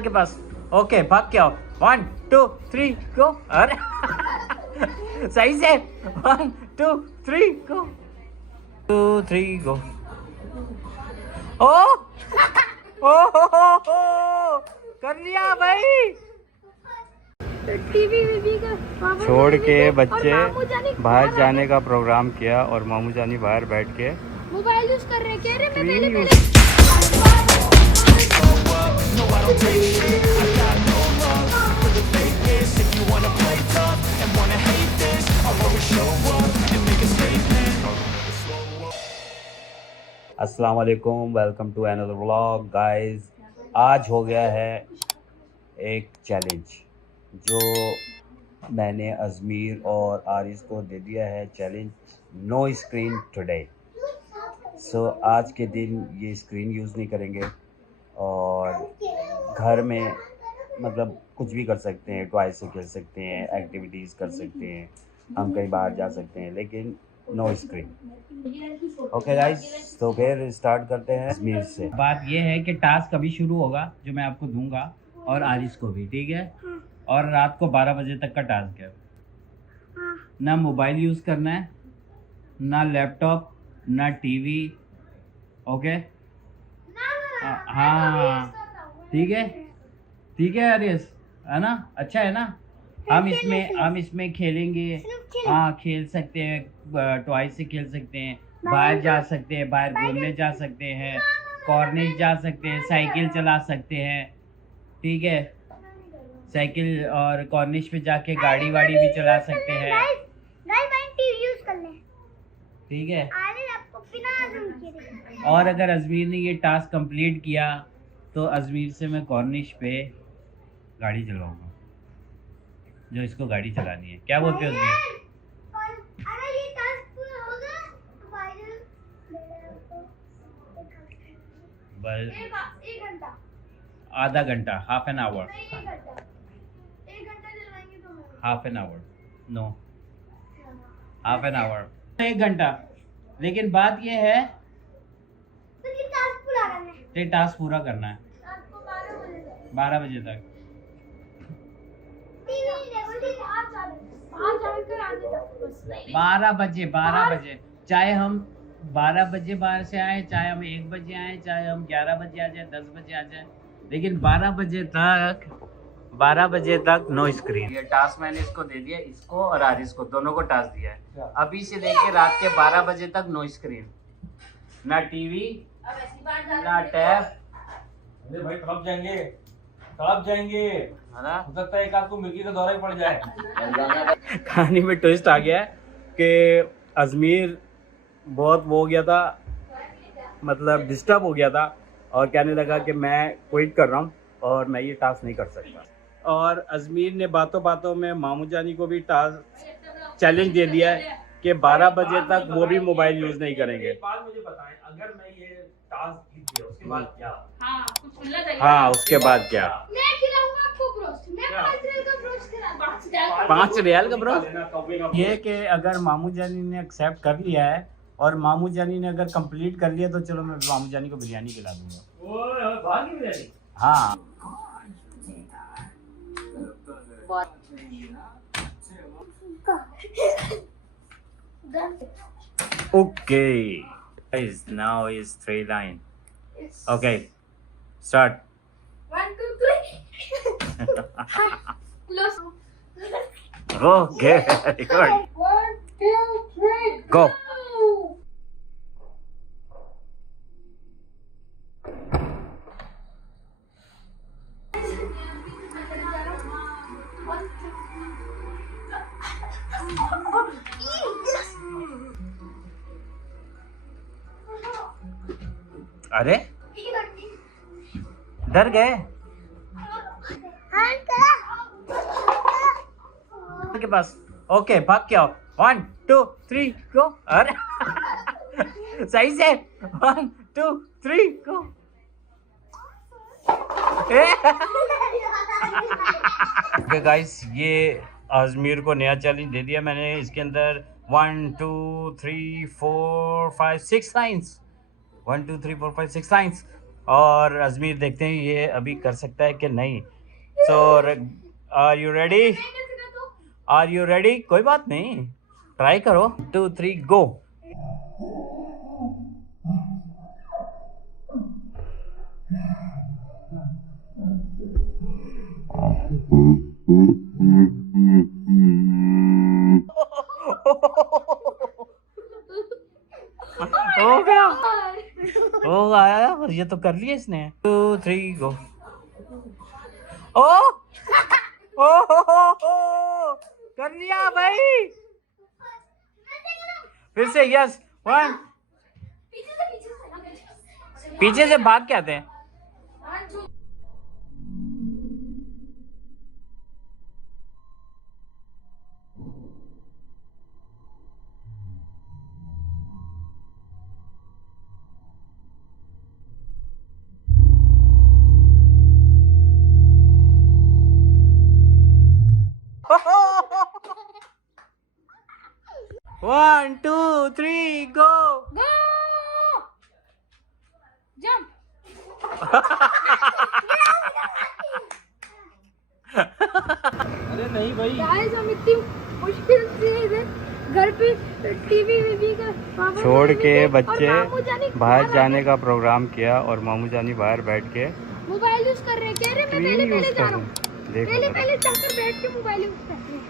के पास। ओके, भाग के आओ। 1 2 3 गो। अरे सही से। 1 2 3 गो। 2 3 गो। ओ हो, कर लिया भाई। टीवी का छोड़ के बच्चे मामू जानी बाहर जाने का प्रोग्राम किया और मामू जानी बाहर बैठ के मोबाइल यूज कर रहे हैं। कह रहे मैं स्क्रीन पहले यूज। अस्सलाम वालेकुम, welcome to another vlog guys. आज हो गया है एक चैलेंज जो मैंने अज़मीर और आरिस को दे दिया है। Challenge no screen today. So आज के दिन ये स्क्रीन यूज़ नहीं करेंगे और घर में मतलब कुछ भी कर सकते हैं, टॉय से खेल सकते हैं, एक्टिविटीज़ कर सकते हैं, हम कहीं बाहर जा सकते हैं, लेकिन नो स्क्रीन। ओके गाइस, तो फिर स्टार्ट करते हैं अज़मीर से। बात ये है कि टास्क अभी शुरू होगा जो मैं आपको दूंगा और आरिस को भी, ठीक है? और रात को 12 बजे तक का टास्क है। ना मोबाइल यूज़ करना है, ना लैपटॉप, ना टीवी। ओके? हाँ ठीक है, ठीक है आरिस, है ना? अच्छा है ना? हम इसमें खेलेंगे। हाँ खेल सकते हैं, टॉय से खेल सकते हैं, बाहर जा सकते हैं, बाहर घूमने जा सकते हैं, कॉर्निश जा सकते हैं, साइकिल चला सकते हैं, ठीक है? साइकिल और कॉर्निश पे जाके गाड़ी वाड़ी भी चला सकते हैं, ठीक है? और अगर अज़मीर ने ये टास्क कंप्लीट किया तो अज़मीर से मैं कॉर्निश पे गाड़ी चलाऊंगा, जो इसको गाड़ी चलानी है। क्या बोलते हो अज़मीर? बस आधा घंटा, half an hour, half an hour, no half an hour, 1 घंटा। लेकिन बात यह है ये टास्क पूरा करना है 12 बजे तक। 12 बजे चाहे हम 12 बजे बाहर से आए, चाहे हम 1 बजे आए, चाहे हम 11 बजे आ जाए, 10 बजे आ जाए, लेकिन 12 बजे तक नो स्क्रीन। ये टास्क मैंने इसको दे दिया, इसको और आरिस को, दोनों को टास्क दिया है। अभी से लेके रात के 12 बजे तक नो स्क्रीन, ना टीवी, ना टैब। अरे भाई कब जाएंगे है ना? हो सकता है एक आपको मिर्गी का दौरा ही पड़ जाए। कहानी में ट्विस्ट आ गया है कि अज़मीर बहुत वो हो गया था, मतलब डिस्टर्ब हो गया था और कहने लगा कि मैं क्विट कर रहा हूँ और मैं ये टास्क नहीं कर सकता। और अज़मीर ने बातों बातों में मामू जानी को भी टास्क चैलेंज दे दिया है कि 12 बजे तक वो भी मोबाइल यूज़ नहीं करेंगे। एक बात मुझे बताएं, अगर मैं ये टास्क जीत गया उसके बाद क्या? हाँ उसके बाद क्या? मैं खिलाऊंगा आपको ब्रोस्ट। मैं 5 रियाल का ब्रोस्ट। ये कि अगर मामू जानी ने एक्सेप्ट कर लिया है और मामू जानी ने अगर कंप्लीट कर लिया तो चलो मैं मामू जानी को बिरयानी खिला दूंगा। ओए बाहर की बिरयानी। हाँ okay guys, now is 3 line. Okay, start. 1 2 3 close. Okay, very good. 1 2 3 Go. अरे डर गए के पास। ओके, भाग के आओ। 1 2 3 गो। अरे सही से। 1 2 3 गो। ओके गाइस, ये अज़मीर को नया चैलेंज दे दिया मैंने। इसके अंदर 1 2 3 4 5 6 लाइन्स, 1 2 3 4 5 6 लाइन्स। और अजमीर देखते हैं ये अभी कर सकता है कि नहीं। So are you ready? Are you ready? कोई बात नहीं, ट्राई करो। 2 3 गो। हो गया, हो गया। और ये तो कर लिया इसने। 2 3 गो। ओ ओ कर लिया भाई। फिर से यस 1। पीछे से भाग के आते हैं। One, 2, 3, go! Go! Jump! अरे नहीं भाई, गाइस हम इतनी मुश्किल से इधर घर पे टीवी का पापा छोड़ के और बच्चे मामू जानी बाहर जाने का प्रोग्राम किया और मामू जानी बाहर बैठ के मोबाइल यूज कर रहे हैं। कह रहे मैं टीवी पहले यूज जा कर रहा हूँ। रहे हैं। देखो पहले जरा। जाकर बैठ के मोबाइल यूज कर रहे हैं।